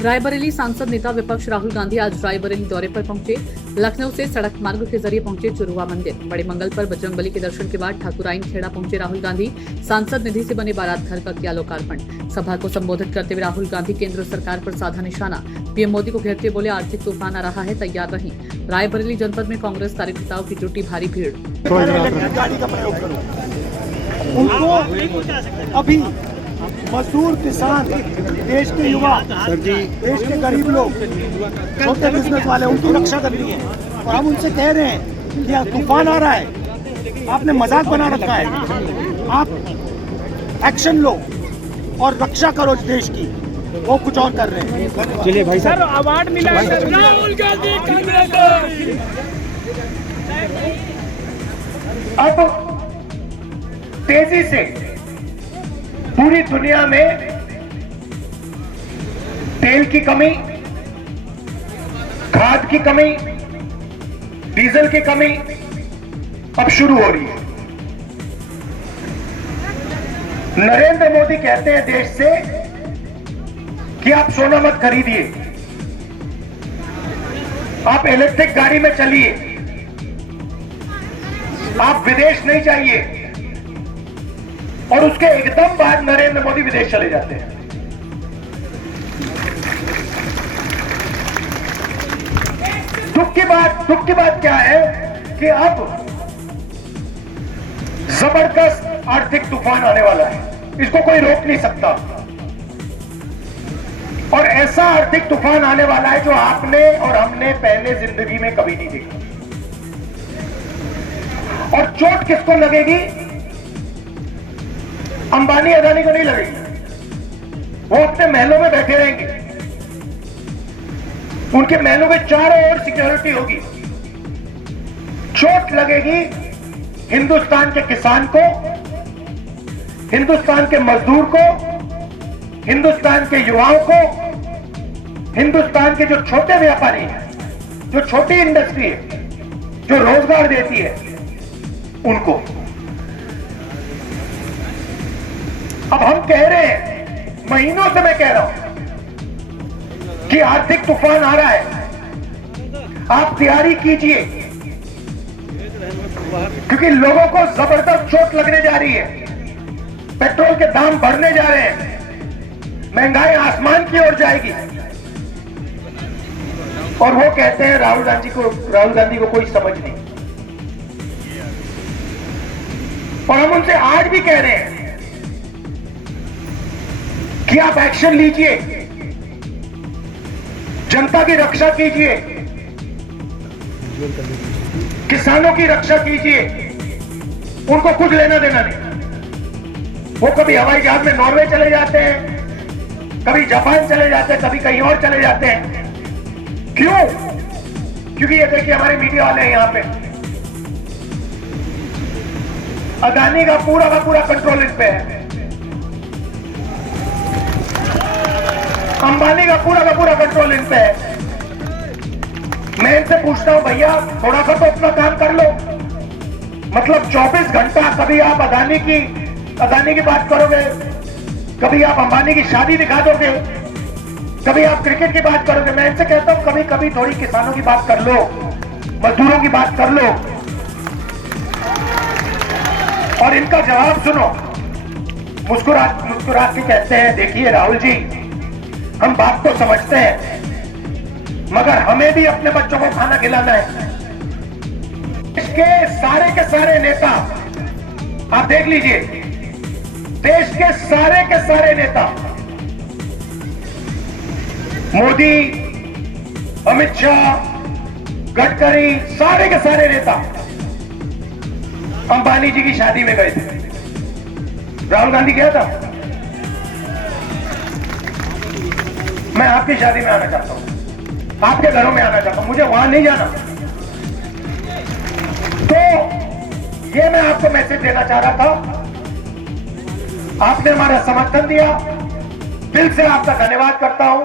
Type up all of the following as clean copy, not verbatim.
रायबरेली सांसद नेता विपक्ष राहुल गांधी आज रायबरेली दौरे पर पहुंचे। लखनऊ से सड़क मार्ग के जरिए पहुंचे चुरुआ मंदिर। बड़े मंगल पर बजरंगबली के दर्शन के बाद ठाकुराइन खेड़ा पहुंचे राहुल गांधी। सांसद निधि से बने बारात घर का किया लोकार्पण। सभा को संबोधित करते हुए राहुल गांधी केंद्र सरकार पर साधा निशाना। पीएम मोदी को घेरते बोले, आर्थिक तूफान आ रहा है, तैयार रहें। रायबरेली जनपद में कांग्रेस कार्यकर्ताओं की जुटी भारी भीड़। गाड़ी का प्रयोग करो। उनको अभी मजदूर, किसान, देश के युवा, देश के गरीब लोग, छोटे बिजनेस वाले, उनकी रक्षा करनी है। और हम उनसे कह रहे हैं कि यहाँ तूफान आ रहा है, आपने मजाक बना रखा है, आप एक्शन लो और रक्षा करो देश की। वो कुछ और कर रहे हैं। चलिए भाई साहब, अवार्ड मिला राहुल गांधी कांग्रेस को। अब तेजी से पूरी दुनिया में तेल की कमी, खाद की कमी, डीजल की कमी अब शुरू हो रही है। नरेंद्र मोदी कहते हैं देश से कि आप सोना मत खरीदिए, आप इलेक्ट्रिक गाड़ी में चलिए, आप विदेश नहीं चाहिए। और उसके एकदम बाद नरेंद्र मोदी विदेश चले जाते हैं। दुख की बात क्या है कि अब जबरदस्त आर्थिक तूफान आने वाला है, इसको कोई रोक नहीं सकता। और ऐसा आर्थिक तूफान आने वाला है जो आपने और हमने पहले जिंदगी में कभी नहीं देखा। और चोट किसको लगेगी? अंबानी अदानी को नहीं लगेगी। वो अपने महलों में बैठे रहेंगे, उनके महलों में चारों ओर सिक्योरिटी होगी। चोट लगेगी हिंदुस्तान के किसान को, हिंदुस्तान के मजदूर को, हिंदुस्तान के युवाओं को, हिंदुस्तान के जो छोटे व्यापारी हैं, जो छोटी इंडस्ट्री है, जो रोजगार देती है, उनको। अब हम कह रहे हैं, महीनों से मैं कह रहा हूं कि आर्थिक तूफान आ रहा है, आप तैयारी कीजिए, क्योंकि लोगों को जबरदस्त चोट लगने जा रही है। पेट्रोल के दाम बढ़ने जा रहे हैं, महंगाई आसमान की ओर जाएगी। और वो कहते हैं राहुल गांधी को कोई समझ नहीं। और हम उनसे आज भी कह रहे हैं कि आप एक्शन लीजिए, जनता की रक्षा कीजिए, किसानों की रक्षा कीजिए। उनको कुछ लेना देना नहीं। वो कभी हवाई जहाज में नॉर्वे चले जाते हैं, कभी जापान चले जाते हैं, कभी कहीं और चले जाते हैं। क्यों? क्योंकि ये देखिए हमारे मीडिया वाले हैं यहाँ पे, अदानी का पूरा कंट्रोल इन पे है, अंबानी का पूरा कंट्रोल इन पे है। मैं इनसे पूछता हूं, भैया थोड़ा सा तो अपना काम कर लो। मतलब 24 घंटा कभी आप अदानी की बात करोगे, कभी आप अंबानी की शादी दिखा दोगे, कभी आप क्रिकेट की बात करोगे। मैं इनसे कहता हूं कभी कभी थोड़ी किसानों की बात कर लो, मजदूरों की बात कर लो। और इनका जवाब सुनो, मुस्कुरात के कहते हैं, देखिए राहुल जी, हम बात तो समझते हैं, मगर हमें भी अपने बच्चों को खाना खिलाना है। देश के सारे नेता आप देख लीजिए, देश के सारे नेता, मोदी, अमित शाह, गडकरी, सारे के सारे नेता अंबानी जी की शादी में गए थे। राहुल गांधी गया था? मैं आपकी शादी में आना चाहता हूं, आपके घरों में आना चाहता हूं, मुझे वहां नहीं जाना। तो ये मैं आपको मैसेज देना चाह रहा था। आपने हमारा समर्थन दिया, दिल से आपका धन्यवाद करता हूं।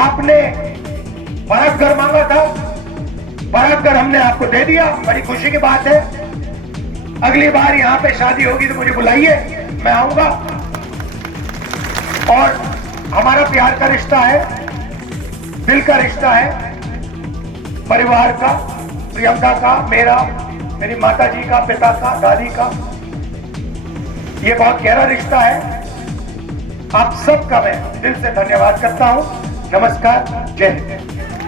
आपने बारात घर मांगा था, बारात घर हमने आपको दे दिया, बड़ी खुशी की बात है। अगली बार यहाँ पे शादी होगी तो मुझे बुलाइए, मैं आऊंगा। और हमारा प्यार का रिश्ता है, दिल का रिश्ता है, परिवार का, प्रियंका का, मेरा, मेरी माता जी का, पिता का, दादी का, ये बहुत गहरा रिश्ता है। आप सबका मैं दिल से धन्यवाद करता हूं। नमस्कार, जय हिंद।